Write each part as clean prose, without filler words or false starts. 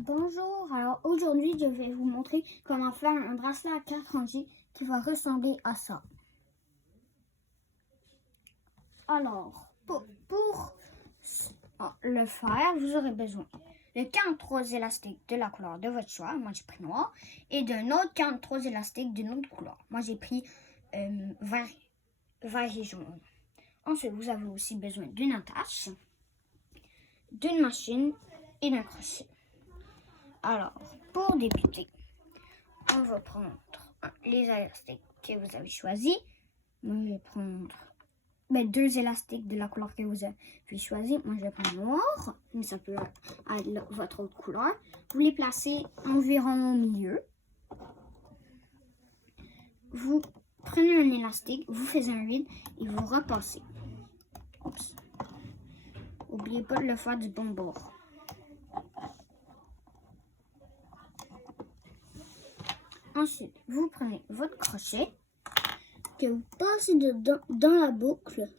Bonjour, alors aujourd'hui je vais vous montrer comment faire un bracelet à 4 rangées qui va ressembler à ça. Alors, pour le faire, vous aurez besoin de 43 élastiques de la couleur de votre choix, moi j'ai pris noir, et d'un autre 43 élastiques d'une autre couleur. Moi j'ai pris vert et jaune. Ensuite, vous avez aussi besoin d'une attache, d'une machine et d'un crochet. Alors, pour débuter, on va prendre les élastiques que vous avez choisis. Moi, je vais prendre 2 élastiques de la couleur que vous avez choisi. Moi, je vais prendre noir, mais ça peut être votre autre couleur. Vous les placez environ au milieu. Vous prenez un élastique, vous faites un vide et vous repassez. Oups. N'oubliez pas de le faire du bon bord. Ensuite, vous prenez votre crochet que vous passez dedans, dans la boucle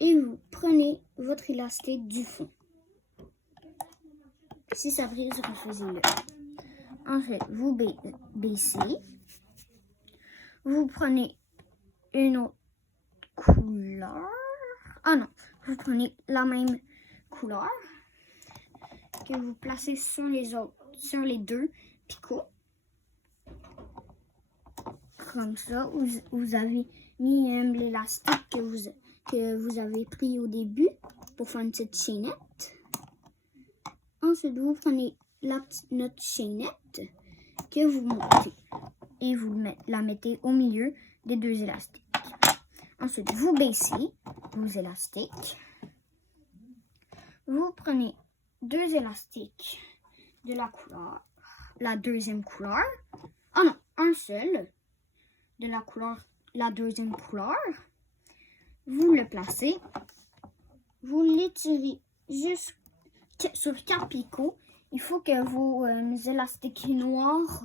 et vous prenez votre élastique du fond. Si ça brise, refaites-le. Ensuite, vous baissez. Vous prenez une autre couleur. Ah non, vous prenez la même couleur que vous placez sur les deux picots. Comme ça, vous avez mis l'élastique que vous avez pris au début pour faire une petite chaînette. Ensuite, vous prenez notre chaînette que vous montez et vous la mettez au milieu des deux élastiques. Ensuite, vous baissez vos élastiques. Vous prenez 2 élastiques de la deuxième couleur. Oh non, un seul de la deuxième couleur. Vous le placez. Vous l'étirez sur 4 picots. Il faut que vos élastiques noirs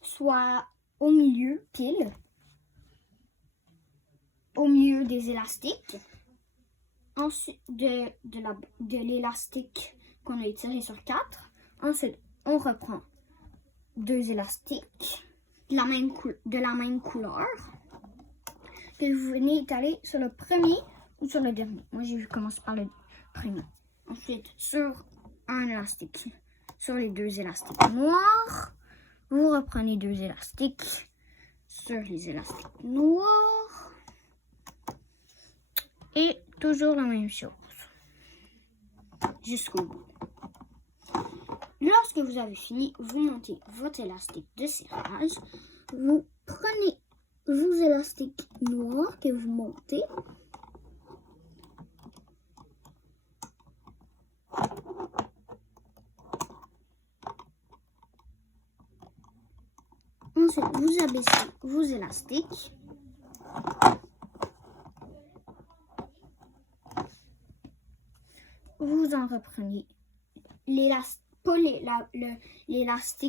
soient au milieu, pile. Au milieu des élastiques. Ensuite, de l'élastique qu'on a étiré sur 4. Ensuite, on reprend 2 élastiques de la même couleur. Puis vous venez étaler sur le premier ou sur le dernier. Moi, j'ai commencé par le premier. Ensuite, sur un élastique, sur les 2 élastiques noirs, vous reprenez 2 élastiques sur les élastiques noirs. Et toujours la même chose. Jusqu'au bout. Lorsque vous avez fini, vous montez votre élastique de serrage. Vous prenez vos élastiques noirs que vous montez. Ensuite, vous abaissez vos élastiques. Vous en reprenez l'élastique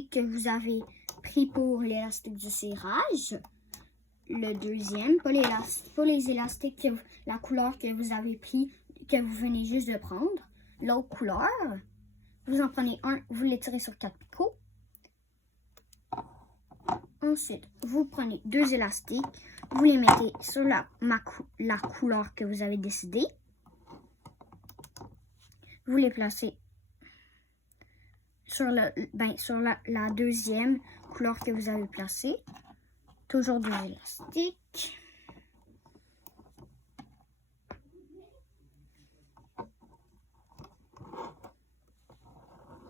que vous avez pris pour l'élastique du serrage. Le deuxième, pas les élastiques, la couleur que vous avez pris, que vous venez juste de prendre. L'autre couleur, vous en prenez un, vous l'étirez sur 4 picots. Ensuite, vous prenez 2 élastiques, vous les mettez sur la couleur que vous avez décidé. Vous les placez sur la deuxième couleur que vous avez placée. Toujours 2 élastiques.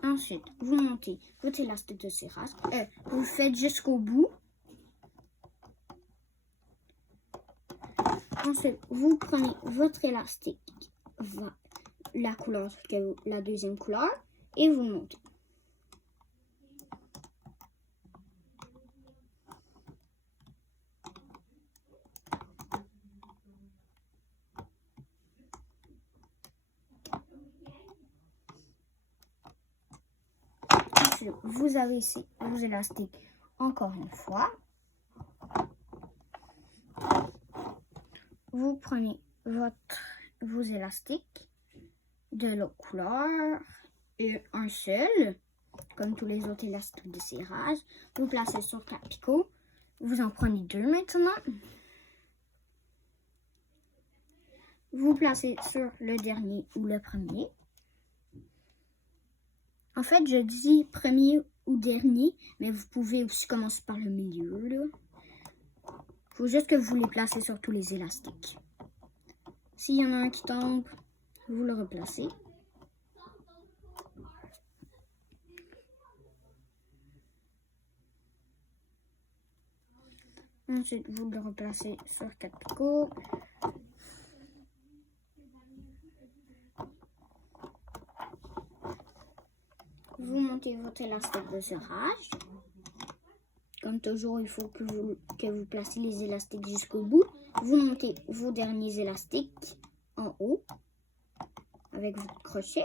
Ensuite, vous montez votre élastique de serrage. Vous le faites jusqu'au bout. Ensuite, vous prenez votre élastique, la deuxième couleur, et vous le montez. Ensuite, vous avez ici vos élastiques encore une fois. Vous prenez vos élastiques de l'autre couleur et un seul. comme tous les autres élastiques de serrage. Vous placez sur 4 picots. Vous en prenez 2 maintenant. Vous placez sur le dernier ou le premier. En fait, je dis premier ou dernier, mais vous pouvez aussi commencer par le milieu. Il faut juste que vous les placez sur tous les élastiques. S'il y en a un qui tombe, vous le replacez. Ensuite, vous le replacez sur 4 picots. Vous montez votre élastique de serrage. Comme toujours, il faut que vous placiez les élastiques jusqu'au bout. Vous montez vos derniers élastiques en haut avec votre crochet.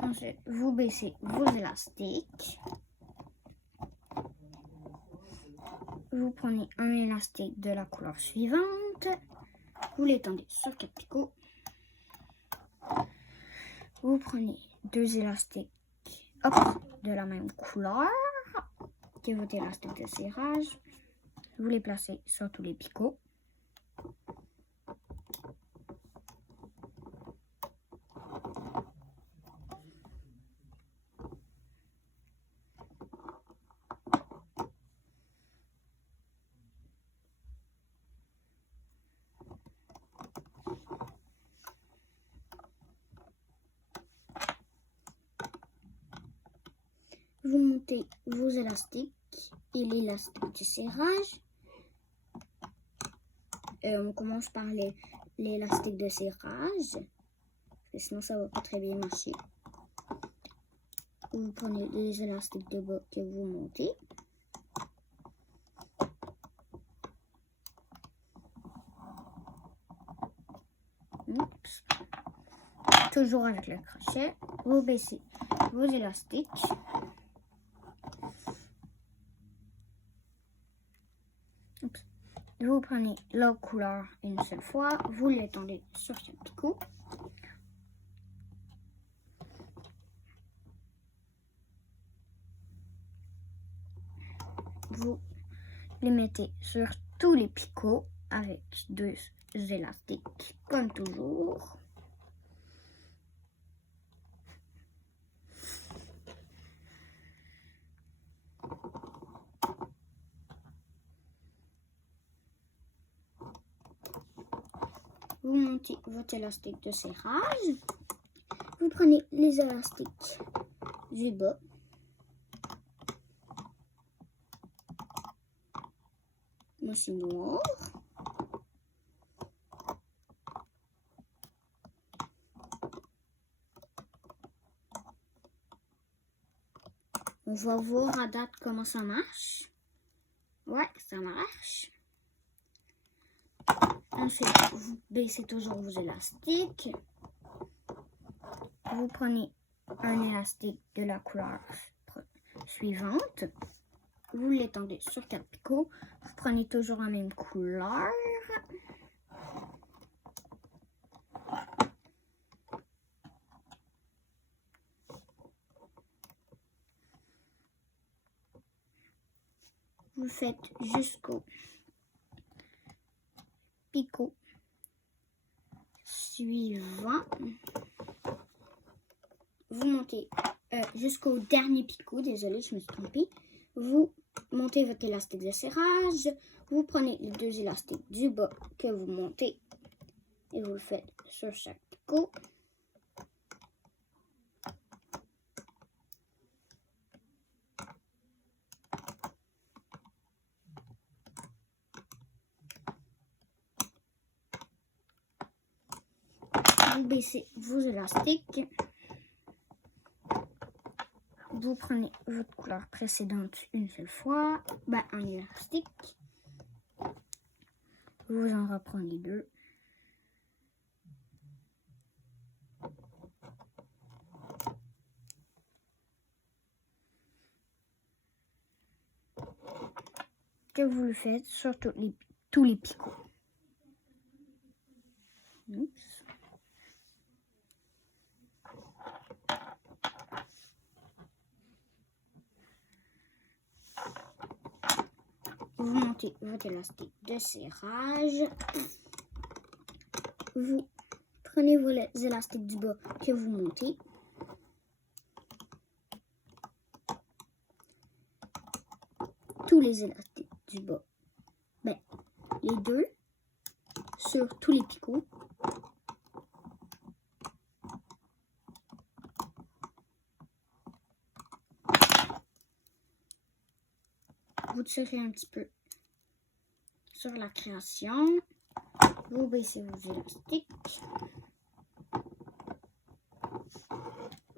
Ensuite, vous baissez vos élastiques. Vous prenez un élastique de la couleur suivante. Vous l'étendez sur 4 picots. Vous prenez 2 élastiques de la même couleur que votre élastique de serrage. Vous les placez sur tous les picots. Vous montez vos élastiques et l'élastique de serrage. On commence par l'élastique de serrage, parce que sinon ça va pas très bien marcher. Vous prenez les élastiques de bas que vous montez. Oups. Toujours avec le crochet, vous baissez vos élastiques. Oups. Vous prenez la couleur une seule fois, vous l'étendez sur 4 picots. Vous les mettez sur tous les picots avec 2 élastiques, comme toujours. Vous montez votre élastique de serrage. Vous prenez les élastiques du bas. Moi, c'est noir. On va voir à date comment ça marche. Ouais, ça marche. Ensuite, vous baissez toujours vos élastiques. Vous prenez un élastique de la couleur suivante. Vous l'étendez sur 4 picots. Vous prenez toujours la même couleur. Vous faites jusqu'au picot suivant. Vous montez jusqu'au dernier picot. Désolée, je me suis trompée. Vous montez votre élastique de serrage. Vous prenez les 2 élastiques du bas que vous montez et vous le faites sur chaque picot. Vous baissez vos élastiques. Vous prenez votre couleur précédente une seule fois, un élastique. Vous en reprenez 2. que vous le faites sur tous les picots. Oups. Vous montez votre élastique de serrage. Vous prenez vos élastiques du bas que vous montez. Tous les élastiques du bas. Ben, les deux sur tous les picots. Vous tirez un petit peu sur la création. Vous baissez vos élastiques.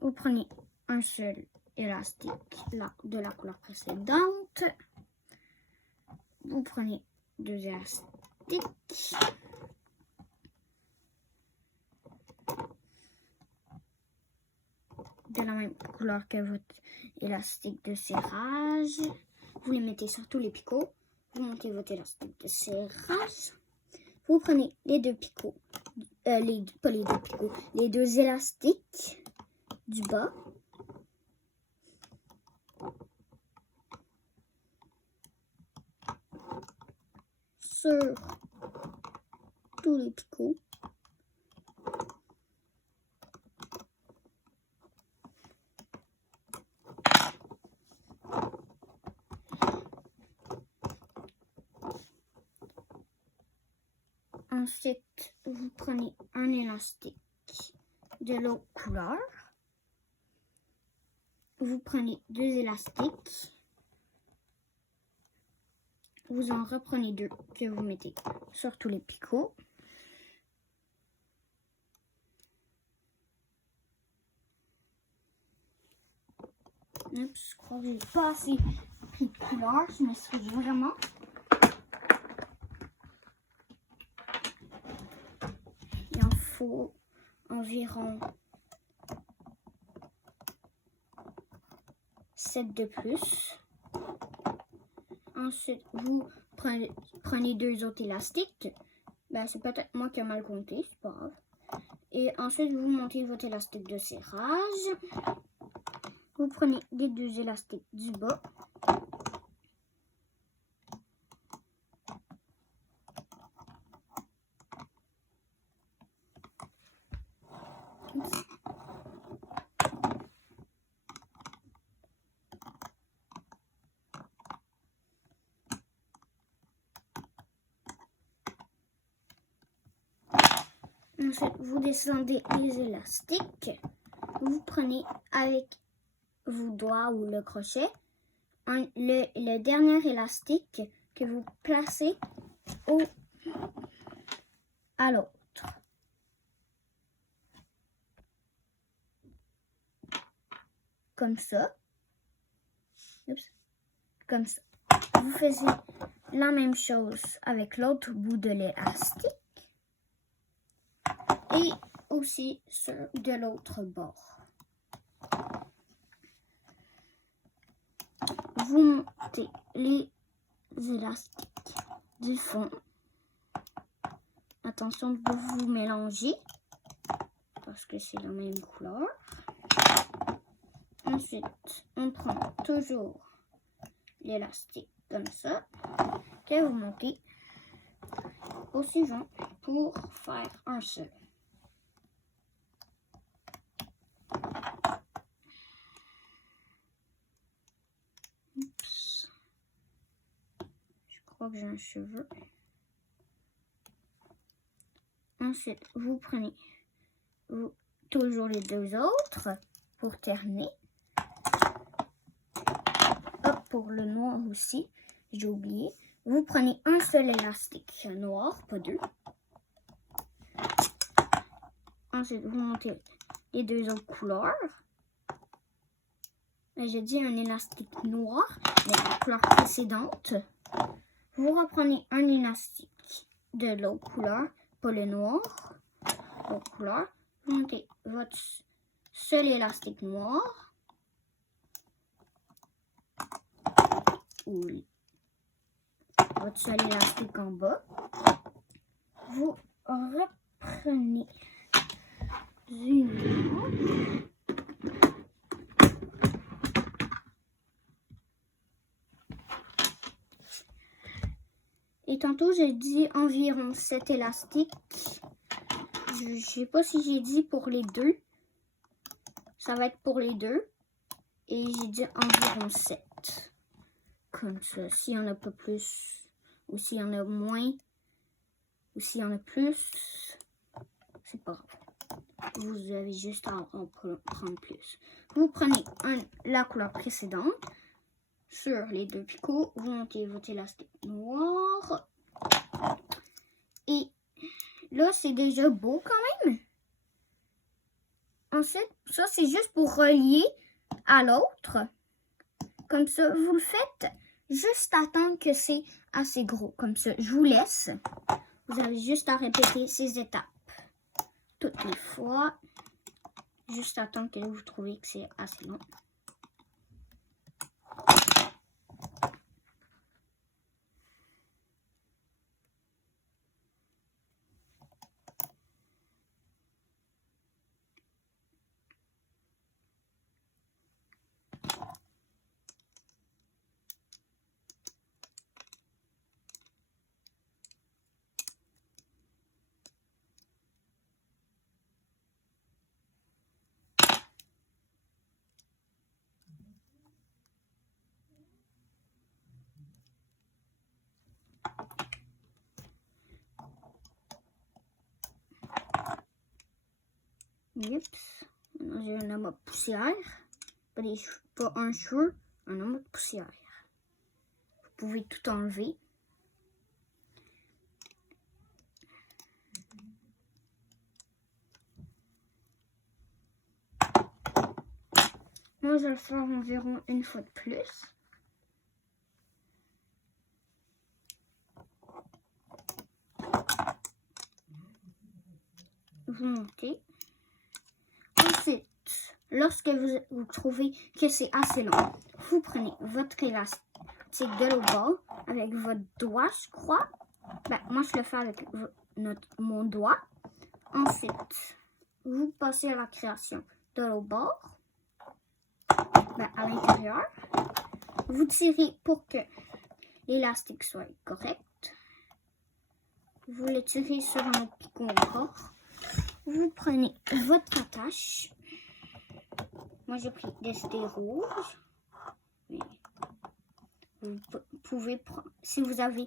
Vous prenez un seul élastique là, de la couleur précédente. Vous prenez deux élastiques. De la même couleur que votre élastique de serrage. Vous les mettez sur tous les picots. Vous montez votre élastique de serrage. Vous prenez les deux picots, pas les deux picots, les deux élastiques du bas. Sur tous les picots. Ensuite, vous prenez un élastique de l'autre couleur. Vous prenez deux élastiques. Vous en reprenez deux que vous mettez sur tous les picots. Oups, je crois que j'ai pas assez pris de couleur. Je m'excuse vraiment. Il en faut environ 7 de plus. Ensuite, vous prenez deux autres élastiques. Ben, c'est peut-être moi qui ai mal compté, c'est pas grave. Et ensuite, vous montez votre élastique de serrage. Vous prenez les deux élastiques du bas. Ensuite, vous descendez les élastiques. Vous prenez avec vos doigts ou le crochet le dernier élastique que vous placez à l'autre. Comme ça. Oups. Comme ça. Vous faites la même chose avec l'autre bout de l'élastique. Et aussi de l'autre bord. Vous montez les élastiques du fond. Attention de vous mélanger parce que c'est la même couleur. Ensuite, on prend toujours l'élastique comme ça que vous montez au suivant pour faire un seul. Oups. Je crois que j'ai un cheveu. Ensuite, vous prenez toujours les deux autres pour terminer. Hop, pour le noir aussi, j'ai oublié. Vous prenez un seul élastique noir, pas deux. Ensuite, vous montez les deux autres couleurs. J'ai dit un élastique noir, mais la couleur précédente. Vous reprenez un élastique de l'autre couleur, pas le noir, l'autre couleur. Vous montez votre seul élastique noir. votre seul élastique en bas. Vous reprenez une manche. Et tantôt, j'ai dit environ 7 élastiques. Je ne sais pas si j'ai dit pour les deux. Ça va être pour les deux. Et j'ai dit environ 7. Comme ça. S'il y en a pas plus, ou s'il y en a moins, ou s'il y en a plus, c'est pas grave. Vous avez juste à en prendre plus. Vous prenez la couleur précédente. Sur les deux picots, vous montez votre élastique noir. Et là, c'est déjà beau quand même. Ensuite, ça, c'est juste pour relier à l'autre. Comme ça, vous le faites juste attendre que c'est assez gros. Comme ça, je vous laisse. Vous avez juste à répéter ces étapes toutes les fois. Juste attendre que vous trouvez que c'est assez long. Oups. Maintenant, j'ai un amas de poussière. Pas un cheveu, un amas de poussière. Vous pouvez tout enlever. Moi, je vais le faire environ une fois de plus. Vous montez. Ensuite, lorsque vous trouvez que c'est assez long, vous prenez votre élastique de l'autre bord avec votre doigt, je crois. Ben, moi, je le fais avec mon doigt. Ensuite, vous passez à la création de l'autre bord, ben, à l'intérieur. Vous tirez pour que l'élastique soit correct. Vous le tirez sur un autre picot encore. Vous prenez votre attache. Moi, j'ai pris des dés rouges. Mais vous pouvez prendre. Si vous avez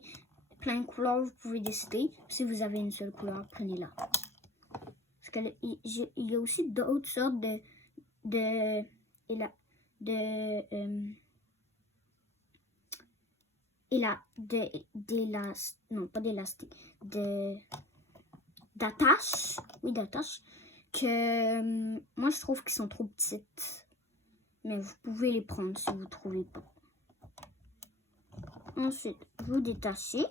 plein de couleurs, vous pouvez décider. Si vous avez une seule couleur, prenez-la. Parce qu'il y a aussi d'autres sortes d'attaches, oui, d'attaches, que moi je trouve qu'ils sont trop petites. Mais vous pouvez les prendre si vous ne trouvez pas. Ensuite, vous détachez.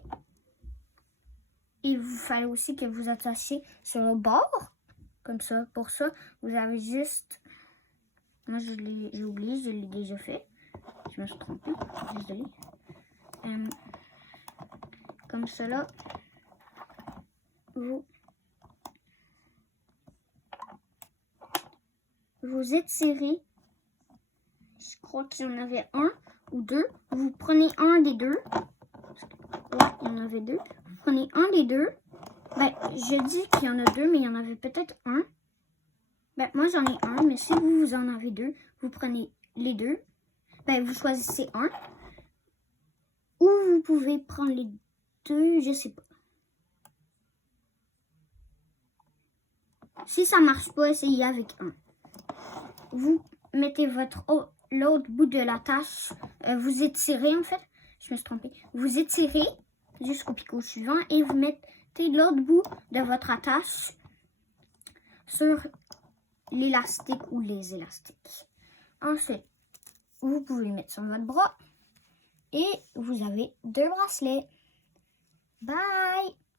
Et vous fallait aussi que vous attachiez sur le bord. Comme ça. Pour ça, vous avez juste... Moi, j'ai oublié, je l'ai déjà fait. Je me suis trompée. Désolée. Comme cela, vous étirez. Je crois qu'il y en avait un ou deux. Vous prenez un des deux. Ouais, il y en avait deux. Vous prenez un des deux. Ben, je dis qu'il y en a deux, mais il y en avait peut-être un. Ben, moi, j'en ai un, mais si vous en avez deux, vous prenez les deux. Ben, vous choisissez un. Ou vous pouvez prendre les deux, je sais pas. Si ça marche pas, essayez avec un. Vous mettez l'autre bout de la tâche. Vous étirez, en fait. Je me suis trompée. Vous étirez jusqu'au picot suivant et vous mettez l'autre bout de votre attache sur l'élastique ou les élastiques. Ensuite, vous pouvez le mettre sur votre bras et vous avez 2 bracelets. Bye!